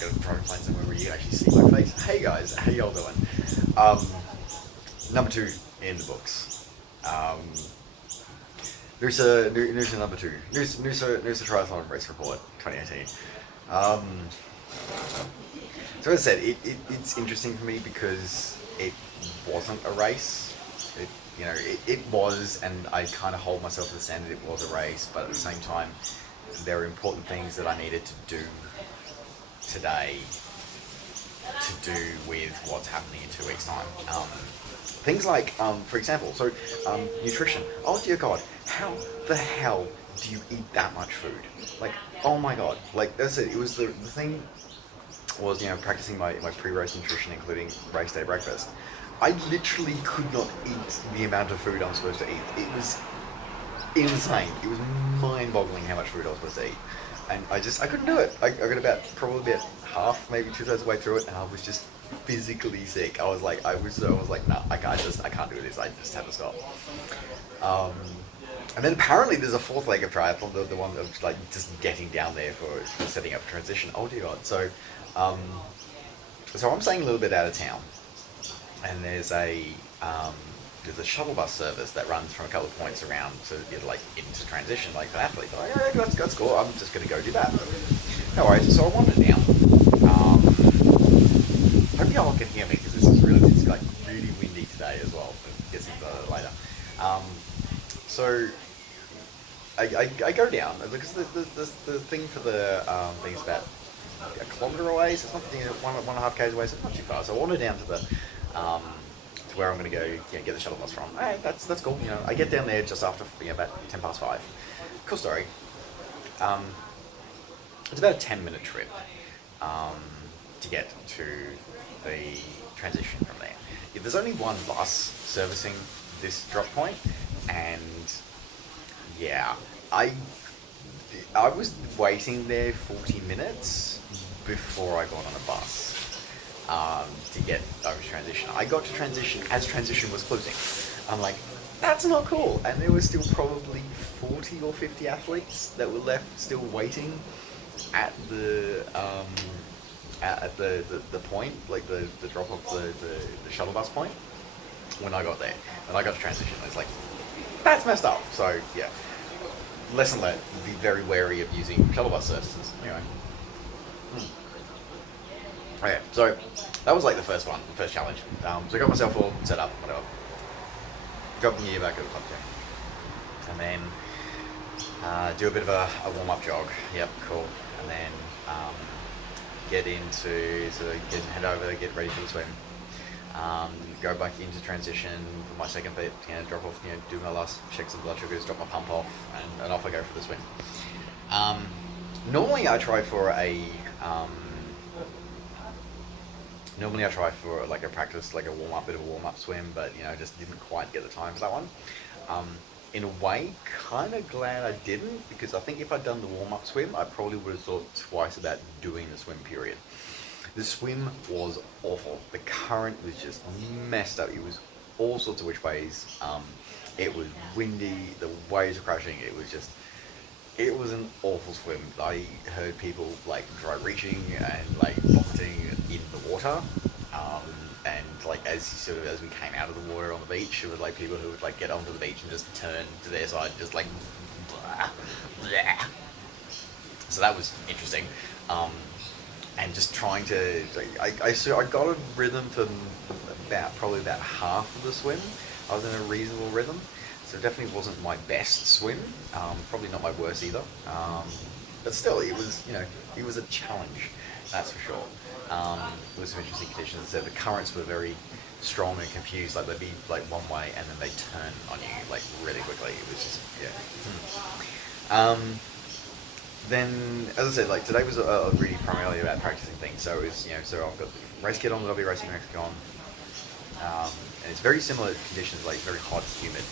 Gonna try and find somewhere where you can actually see my face. Hey guys, how y'all doing? Um, Number two in the books. Um, Noosa number two. Noosa Triathlon Race Report 2018. Um, so as I said, it's interesting for me because it wasn't a race. It was, and I kind of hold myself to the standard it was a race, but at the same time, there are important things that I needed to do today to do with what's happening in 2 weeks' time. Things like, for example, nutrition. Oh dear God, how the hell do you eat that much food? Like, oh my God, like that's it. It was the thing was, practicing my pre-race nutrition, including race day breakfast. I literally could not eat the amount of food I'm supposed to eat. It was insane. It was mind-boggling how much food I was supposed to eat. And I couldn't do it. I got probably about half, maybe 2/3 of the way through it, and I was just physically sick. I was like, nah, I can't do this. I just had to stop. And then apparently there's a fourth leg of triathlon, the one of like just getting down there for setting up a transition. Oh dear God. Um, so I'm staying a little bit out of town, and there's a shuttle bus service that runs from a couple of points around to get like into transition, like for athletes. I'm like, yeah, that's cool. I'm just gonna go do that. No worries. So I wandered down. Hope y'all can hear me because it's like really windy today as well. It gets into that later. So I go down because the thing for the thing is about a kilometre away, so it's not 1.5 k's away, so it's not too far. So I wander down to the to where I'm going to go get the shuttle bus from. Hey, that's cool. I get down there just after about 5:10. Cool story. It's about a 10-minute trip to get to the transition from there. Yeah, there's only one bus servicing this drop point, and yeah, I was waiting there 40 minutes before I got on a bus to get over to transition. I got to transition as transition was closing. I'm like, that's not cool. And there were still probably 40 or 50 athletes that were left still waiting at the point, like the drop off the shuttle bus point when I got there. And I got to transition. It's like, that's messed up. So yeah, lesson learned, be very wary of using shuttle bus services. Anyway. Okay, so that was like the first challenge. So I got myself all set up, whatever. Got the gear back at the top there. And then do a bit of a warm-up jog. Yep, cool. And then head over, get ready for the swim. Go back into transition for my second bit, drop off, do my last, check some blood sugars, drop my pump off, and off I go for the swim. Normally I try for like a practice, like a bit of a warm-up swim, but just didn't quite get the time for that one. In a way, kind of glad I didn't, because I think if I'd done the warm-up swim, I probably would have thought twice about doing the swim period. The swim was awful. The current was just messed up. It was all sorts of which ways. It was windy, the waves were crashing, it was an awful swim. I heard people like dry reaching and like vomiting in the water. And like as we came out of the water on the beach, it was like people who would like get onto the beach and just turn to their side, just like blah, blah. So that was interesting. And just trying to, I got a rhythm for probably about half of the swim. I was in a reasonable rhythm. So it definitely wasn't my best swim, probably not my worst either. But still, it was a challenge, that's for sure. There was some interesting conditions. So the currents were very strong and confused. Like they'd be like one way and then they turn on you like really quickly. It was just Then, as I said, like today was really primarily about practicing things. So it was, so I've got race kit on that I'll be racing next on. And it's very similar conditions, like very hot, humid.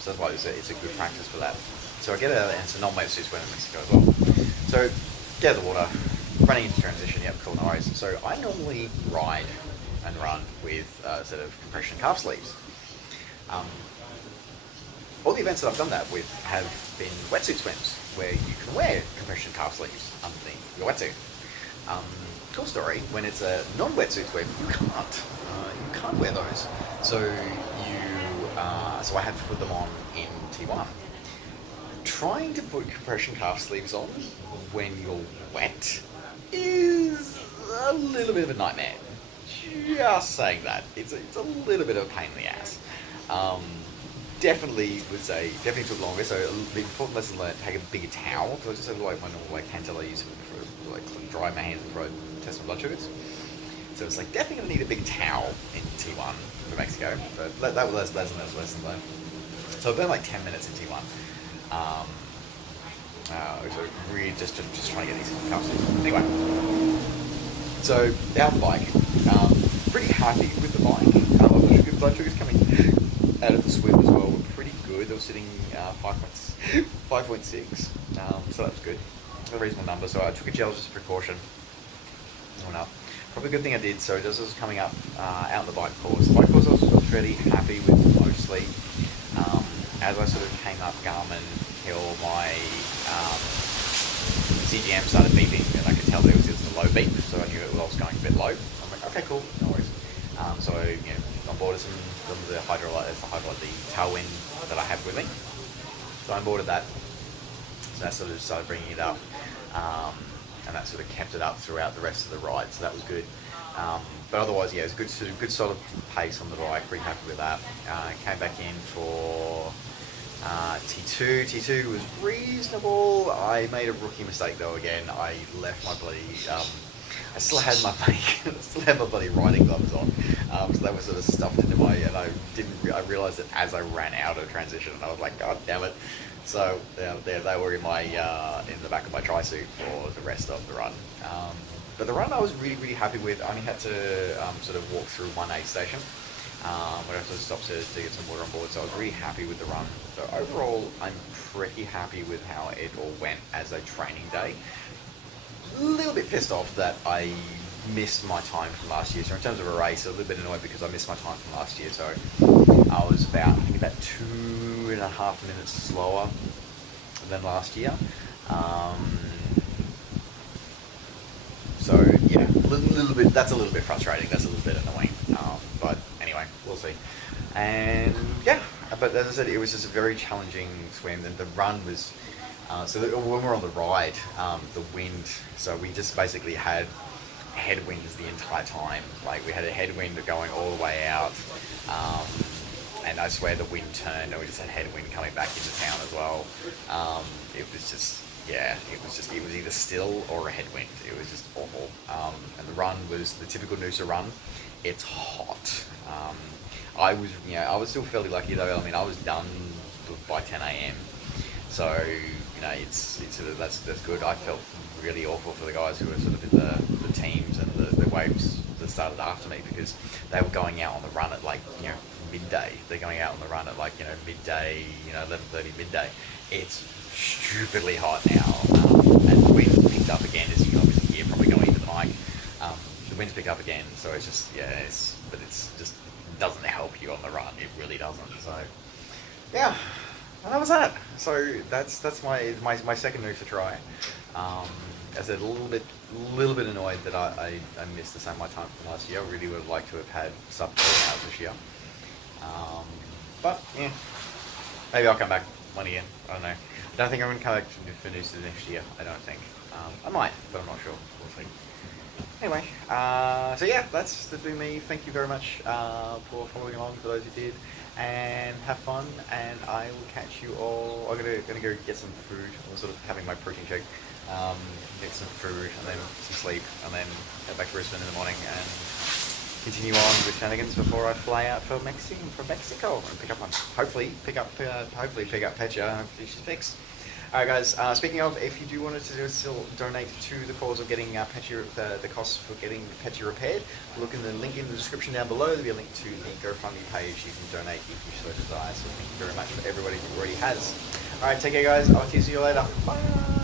So that's why it's a good practice for that. So I get out, and it's a non-wetsuit swim in Mexico as well. So get out of the water, running into transition, yep, cool, no worries. So I normally ride and run with a set of compression calf sleeves. All the events that I've done that with have been wetsuit swims, where you can wear compression calf sleeves underneath your wetsuit. Cool story. When it's a non-wetsuit swim, you can't wear those. So so I had to put them on in T1. Trying to put compression calf sleeves on when you're wet is a little bit of a nightmare. Just saying that. It's a little bit of a pain in the ass. Definitely took longer. So the important lesson learned: take a bigger towel. Because I just have like my normal hand towel I use for dry my hands before I test my blood sugars. So it's like definitely gonna need a big towel in T1 for Mexico. But that was lesson learned. So I burned like 10 minutes in T1. So really just trying to get these calf sleeves. Anyway, so our bike. Pretty happy with the bike. Blood sugars coming out of the swim as well were pretty good. They were sitting 5.6, so that was good. A reasonable number. So I took a gel just as a precaution. Went up. Probably a good thing I did. So this was coming up out on the bike course. The bike course I was fairly happy with mostly. As I sort of came up Garmin Hill, my CGM started beeping, and I could tell that it was a low beep, so I knew it was going a bit low. I'm like, okay, cool, no worries. So on board some of the hydrolyte, the tailwind that I have with me. So I onboarded that. So that sort of started bringing it up, and that sort of kept it up throughout the rest of the ride. So that was good. But otherwise, yeah, it was good solid pace on the bike. Pretty happy with that. Came back in for T2. T2 was reasonable. I made a rookie mistake though. Again, I left my bloody. I still had my bloody riding gloves on. So that was sort of stuffed into my. And I realized it as I ran out of transition, and I was like, God damn it! So they were in the back of my tri suit for the rest of the run. But the run I was really, really happy with. I only had to sort of walk through one aid station where I sort of stopped to get some water on board. So I was really happy with the run. So overall, I'm pretty happy with how it all went as a training day. A little bit pissed off that I missed my time from last year. So in terms of a race, a little bit annoyed because I missed my time from last year. So I was about 2.5 minutes slower than last year. So yeah, little bit. That's a little bit frustrating. That's a little bit annoying. But anyway, we'll see. And yeah, but as I said, it was just a very challenging swim. And the run was when we were on the ride, the wind. So we just basically had headwinds the entire time. Like we had a headwind going all the way out, and I swear the wind turned, and we just had headwind coming back into town as well. It was just. Yeah, it was either still or a headwind. It was just awful. And the run was the typical Noosa run. It's hot. I was still fairly lucky though. I mean, I was done by 10 a.m. So, it's sort of, that's good. I felt really awful for the guys who were sort of in the teams and the waves that started after me, because they were going out on the run at like, midday. They're going out on the run at like, midday, 11:30 midday. It's stupidly hot now, and the wind picked up again, as you can obviously hear probably going into the mic. The wind's picked up again, so it's just but it's just doesn't help you on the run. It really doesn't. So yeah, and that was that. So that's my second Noosa try. As I said, a little bit annoyed that I missed the same amount of time from last year. I really would have liked to have had sub 4 hours this year. But yeah, maybe I'll come back one again. I don't know. I don't think I'm going to come back for Noosa next year. I don't think. I might, but I'm not sure. We'll see. Anyway, so yeah, that's been me. Thank you very much for following along, for those who did, and have fun. And I will catch you all. I'm gonna go get some food. I'm sort of having my protein shake. Get some food and then some sleep, and then head back to Brisbane in the morning and continue on with shenanigans before I fly out for Mexico and pick up Petra. She's fixed. Alright guys, speaking of, if you do want to still donate to the cause of getting Petra, the costs for getting Petra repaired, look in the link in the description down below. There'll be a link to the GoFundMe page. You can donate if you so desire. So thank you very much for everybody who already has. Alright, take care guys. I'll see you later. Bye.